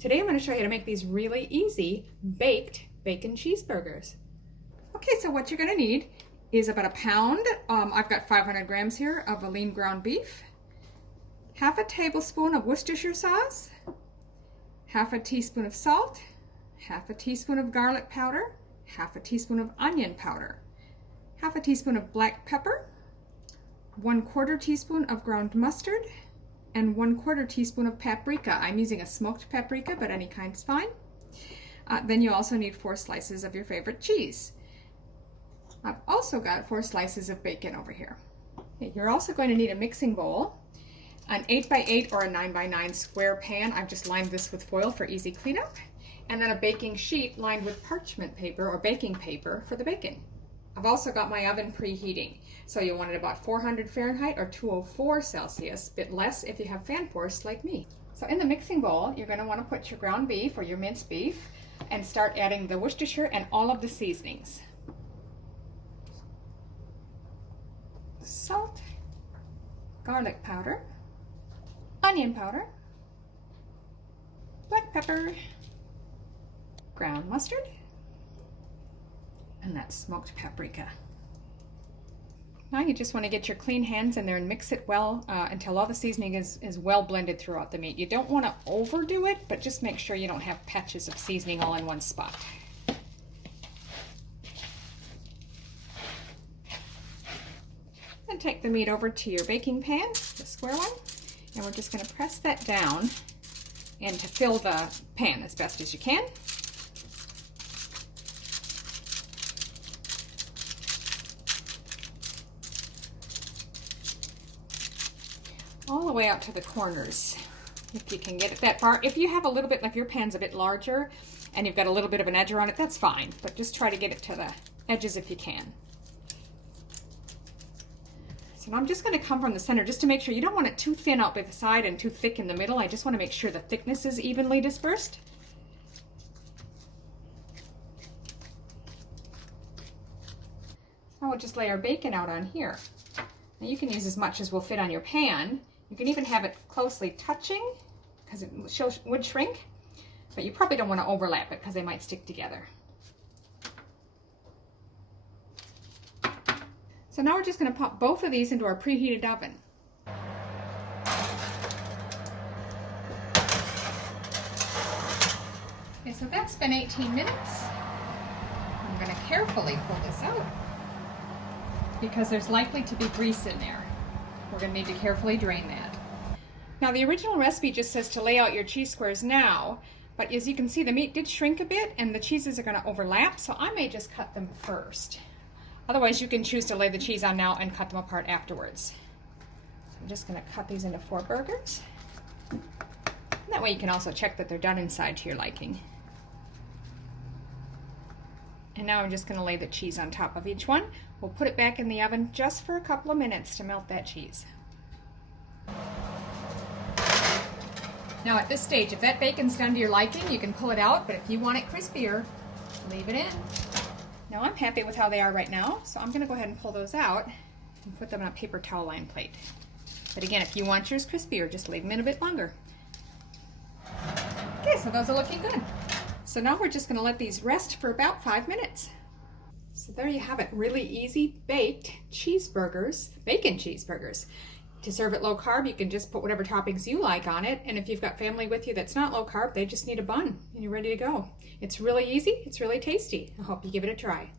Today I'm going to show you how to make these really easy baked bacon cheeseburgers. Okay, so what you're going to need is about a pound, I've got 500 grams here of a lean ground beef, half a tablespoon of Worcestershire sauce, half a teaspoon of salt, half a teaspoon of garlic powder, half a teaspoon of onion powder, half a teaspoon of black pepper, 1/4 teaspoon of ground mustard, and 1/4 teaspoon of paprika. I'm using a smoked paprika, but any kind's fine. Then you also need 4 slices of your favorite cheese. I've also got 4 slices of bacon over here. Okay, you're also going to need a mixing bowl, an 8x8 or a 9x9 square pan. I've just lined this with foil for easy cleanup, and then a baking sheet lined with parchment paper or baking paper for the bacon. I've also got my oven preheating, so you'll want it about 400 Fahrenheit or 204 Celsius, a bit less if you have fan force like me. So in the mixing bowl, you're going to want to put your ground beef or your minced beef and start adding the Worcestershire and all of the seasonings. Salt, garlic powder, onion powder, black pepper, ground mustard, and that smoked paprika. Now you just want to get your clean hands in there and mix it well until all the seasoning is well blended throughout the meat. You don't want to overdo it, but just make sure you don't have patches of seasoning all in one spot. Then take the meat over to your baking pan, the square one, and we're just going to press that down and to fill the pan as best as you can. All the way out to the corners, if you can get it that far. If you have a little bit, like your pan's a bit larger and you've got a little bit of an edge around it, that's fine, but just try to get it to the edges if you can. So now I'm just going to come from the center just to make sure. You don't want it too thin out by the side and too thick in the middle. I just want to make sure the thickness is evenly dispersed. So we'll just lay our bacon out on here. Now you can use as much as will fit on your pan. You can even have it closely touching because it would shrink, but you probably don't want to overlap it because they might stick together. So now we're just going to pop both of these into our preheated oven. Okay, so that's been 18 minutes. I'm going to carefully pull this out because there's likely to be grease in there. We're going to need to carefully drain that. Now the original recipe just says to lay out your cheese squares now, but as you can see the meat did shrink a bit and the cheeses are going to overlap, so I may just cut them first. Otherwise you can choose to lay the cheese on now and cut them apart afterwards. So I'm just going to cut these into 4 burgers. And that way you can also check that they're done inside to your liking. And now I'm just going to lay the cheese on top of each one. We'll put it back in the oven just for a couple of minutes to melt that cheese. Now at this stage, if that bacon's done to your liking, you can pull it out, but if you want it crispier, leave it in. Now I'm happy with how they are right now, so I'm going to go ahead and pull those out and put them on a paper towel lined plate. But again, if you want yours crispier, just leave them in a bit longer. Okay, so those are looking good. So now we're just going to let these rest for about 5 minutes. So there you have it, really easy baked cheeseburgers, bacon cheeseburgers. To serve it low carb, you can just put whatever toppings you like on it, and if you've got family with you that's not low carb, they just need a bun and you're ready to go. It's really easy, it's really tasty. I hope you give it a try.